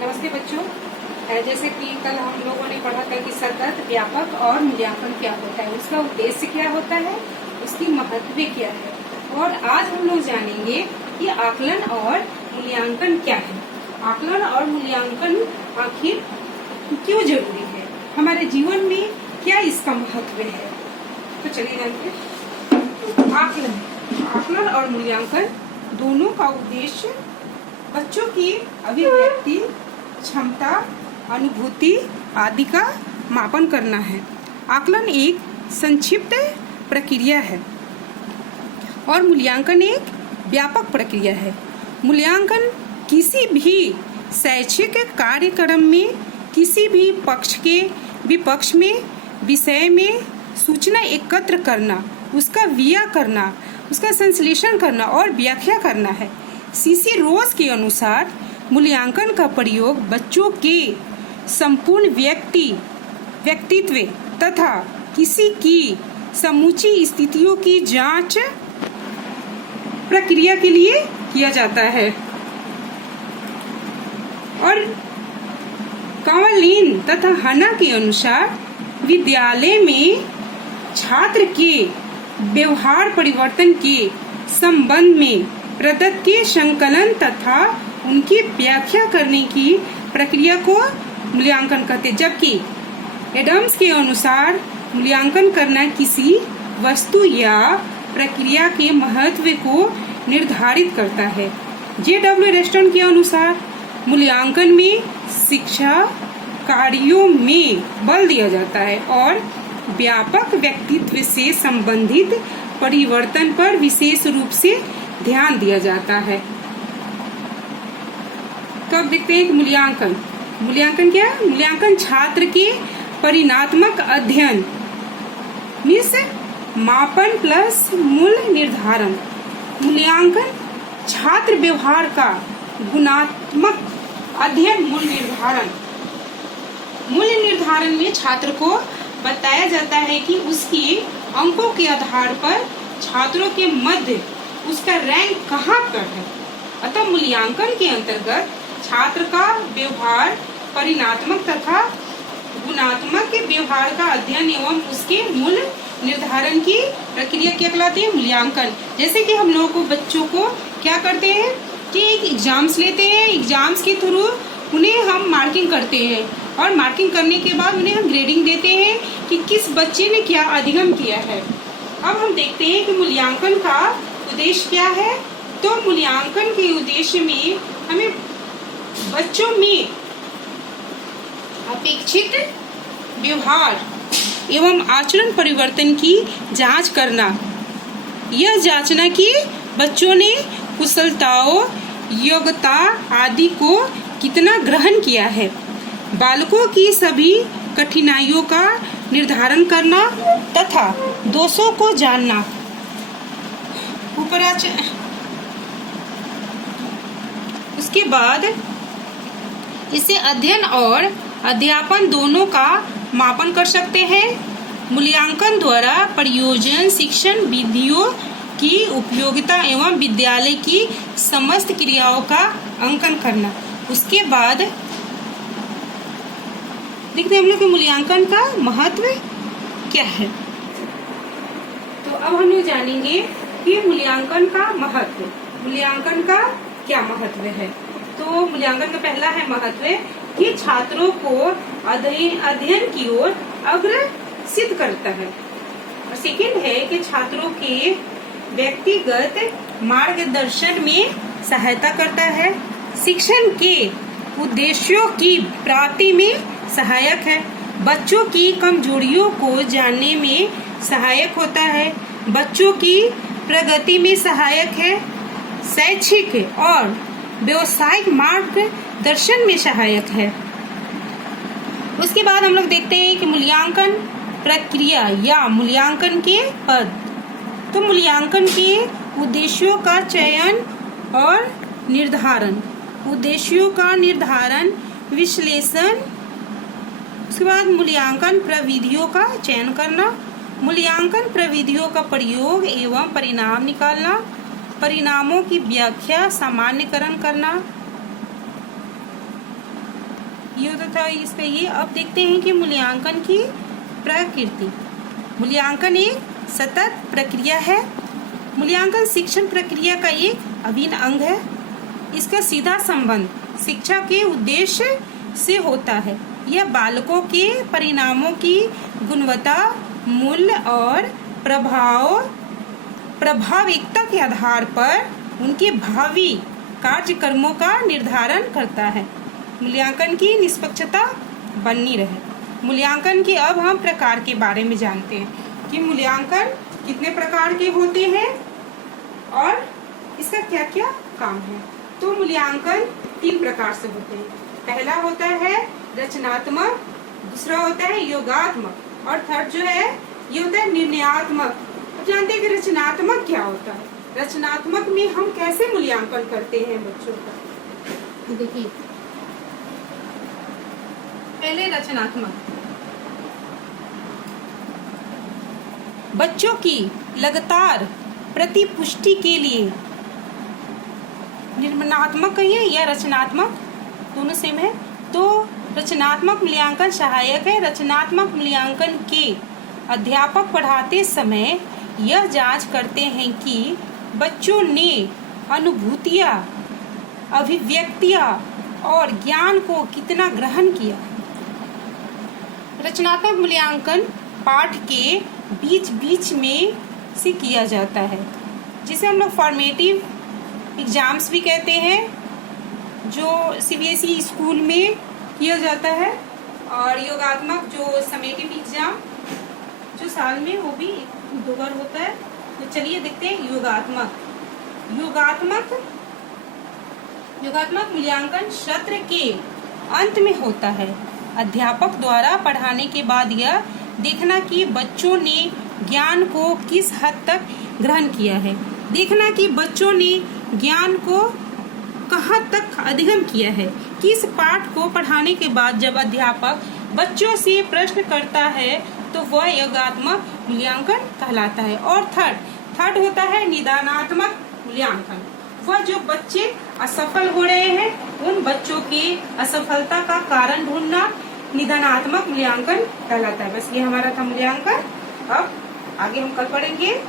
नमस्ते बच्चों। जैसे कि कल हम लोगों ने पढ़ा था कि सतत, व्यापक और मूल्यांकन क्या होता है, उसका उद्देश्य क्या होता है, उसकी महत्व क्या है। और आज हम लोग जानेंगे कि आकलन और मूल्यांकन क्या है। आकलन और मूल्यांकन आखिर क्यों जरूरी है, हमारे जीवन में क्या इसका महत्व है। तो चलिए जानते हैं। आकलन और मूल्यांकन दोनों का उद्देश्य बच्चों की अभिव्यक्ति क्षमता, अनुभूति आदि का मापन करना है। आकलन एक संक्षिप्त प्रक्रिया है और मूल्यांकन एक व्यापक प्रक्रिया है। मूल्यांकन किसी भी शैक्षिक कार्यक्रम में किसी भी पक्ष के विपक्ष में विषय में सूचना एकत्र करना, उसका व्यय करना, उसका संश्लेषण करना और व्याख्या करना है। सीसी रोज के अनुसार मूल्यांकन का प्रयोग बच्चों के संपूर्ण व्यक्तित्व तथा किसी की समूची स्थितियों की जांच प्रक्रिया के लिए किया जाता है। और कावलिन तथा हना के अनुसार विद्यालय में छात्र के व्यवहार परिवर्तन के संबंध में प्रदत्त के संकलन तथा उनकी व्याख्या करने की प्रक्रिया को मूल्यांकन कहते हैं। जबकि एडम्स के अनुसार मूल्यांकन करना किसी वस्तु या प्रक्रिया के महत्व को निर्धारित करता है। J.W. रेस्टन के अनुसार मूल्यांकन में शिक्षा कार्यों में बल दिया जाता है और व्यापक व्यक्तित्व से संबंधित परिवर्तन पर विशेष रूप से ध्यान दिया जाता है। कब देखते हैं कि मूल्यांकन क्या है? मूल्यांकन छात्र के परिणात्मक अध्ययन मीन्स मापन प्लस मूल्य निर्धारण। मूल्यांकन छात्र व्यवहार का गुणात्मक अध्ययन मूल्य निर्धारण में छात्र को बताया जाता है कि उसकी अंकों के आधार पर छात्रों के मध्य उसका रैंक कहाँ पर है। अतः मूल्यांकन के अंतर्गत छात्र का व्यवहार परिणात्मक तथा गुणात्मक व्यवहार का अध्ययन एवं उसके मूल्य निर्धारण की प्रक्रिया क्या कहलाती है? मूल्यांकन। जैसे कि हम लोगों को बच्चों को क्या करते हैं कि एक एग्जाम्स लेते हैं, एग्जाम्स के थ्रू उन्हें हम मार्किंग करते हैं और मार्किंग करने के बाद उन्हें हम ग्रेडिंग देते हैं कि किस बच्चे ने क्या अधिगम किया है। अब हम देखते हैं कि मूल्यांकन का उद्देश्य क्या है। तो मूल्यांकन के उद्देश्य में हमें बच्चों में अपेक्षित व्यवहार एवं आचरण परिवर्तन की जांच करना, यह जांचना कि बच्चों ने कुशलताओं, योग्यता आदि को कितना ग्रहण किया है। बालकों की सभी कठिनाइयों का निर्धारण करना तथा दोषों को जानना। उसके बाद इसे अध्ययन और अध्यापन दोनों का मापन कर सकते हैं। मूल्यांकन द्वारा प्रयोजन शिक्षण विधियों की उपयोगिता एवं विद्यालय की समस्त क्रियाओं का अंकन करना। उसके बाद देखते हैं हम लोग के मूल्यांकन का महत्व क्या है। तो अब हम लोग जानेंगे कि मूल्यांकन का महत्व, मूल्यांकन का क्या महत्व है। तो मूल्यांकन का पहला है महत्व कि छात्रों को अध्ययन की ओर अग्रसित करता है। और सेकंड है कि छात्रों के व्यक्तिगत मार्गदर्शन में सहायता करता है, शिक्षण के उद्देश्यों की प्राप्ति में सहायक है, बच्चों की कमजोरियों को जानने में सहायक होता है, बच्चों की प्रगति में सहायक है, शैक्षिक और व्यवसायिक मार्गदर्शन में सहायक है। उसके बाद हम लोग देखते हैं कि मूल्यांकन प्रक्रिया या मूल्यांकन के पद। तो मूल्यांकन के उद्देश्यों का चयन और निर्धारण, उद्देश्यों का निर्धारण, विश्लेषण। उसके बाद मूल्यांकन प्रविधियों का चयन करना, मूल्यांकन प्रविधियों का प्रयोग एवं परिणाम निकालना, परिणामों की व्याख्या सामान्यकरण करना, ये होता था इसका ये। अब देखते हैं कि मूल्यांकन की प्रकृति। मूल्यांकन एक सतत प्रक्रिया है। मूल्यांकन शिक्षण प्रक्रिया का एक अभिन्न अंग है। इसका सीधा संबंध शिक्षा के उद्देश्य से होता है। यह बालकों के परिणामों की गुणवत्ता, मूल्य और प्रभाविकता के आधार पर उनके भावी कार्यक्रमों का निर्धारण करता है। मूल्यांकन की निष्पक्षता बनी रहे। मूल्यांकन के अब हम प्रकार के बारे में जानते हैं कि मूल्यांकन कितने प्रकार के होते हैं और इसका क्या क्या काम है। तो मूल्यांकन 3 प्रकार से होते हैं। पहला होता है रचनात्मक, दूसरा होता है योगात्मक और थर्ड जो है ये होता है निर्णयात्मक। अब जानते हैं कि रचनात्मक क्या होता है। रचनात्मक में हम कैसे मूल्यांकन करते हैं बच्चों का। देखिए पहले रचनात्मक, बच्चों की लगातार प्रतिपुष्टि के लिए। निर्माणात्मक कहिए या रचनात्मक, दोनों सेम है। तो रचनात्मक मूल्यांकन सहायक है। रचनात्मक मूल्यांकन के अध्यापक पढ़ाते समय यह जांच करते हैं कि बच्चों ने अनुभूतियाँ, अभिव्यक्तियाँ और ज्ञान को कितना ग्रहण किया। रचनात्मक मूल्यांकन पाठ के बीच बीच में से किया जाता है, जिसे हम लोग फॉर्मेटिव एग्जाम्स भी कहते हैं, जो सीबीएसई स्कूल में किया जाता है। और योगात्मक जो समेटिव एग्जाम जो साल में वो भी 2 बार होता है। तो चलिए देखते हैं योगात्मक मूल्यांकन सत्र के अंत में होता है। अध्यापक द्वारा पढ़ाने के बाद यह देखना कि बच्चों ने ज्ञान को किस हद तक ग्रहण किया है। देखना कि बच्चों ने ज्ञान को कहाँ तक अध्ययन किया है। किस पाठ को पढ़ाने के बाद जब अध्यापक बच्चों से प्रश्न करता है तो वह योगात्मक मूल्यांकन कहलाता है। और थर्ड होता है निदानात्मक मूल्यांकन। वह जो बच्चे असफल हो रहे हैं उन बच्चों की असफलता का कारण ढूंढना निदानात्मक मूल्यांकन कहलाता है। बस ये हमारा था मूल्यांकन। अब आगे हम कल पढ़ेंगे।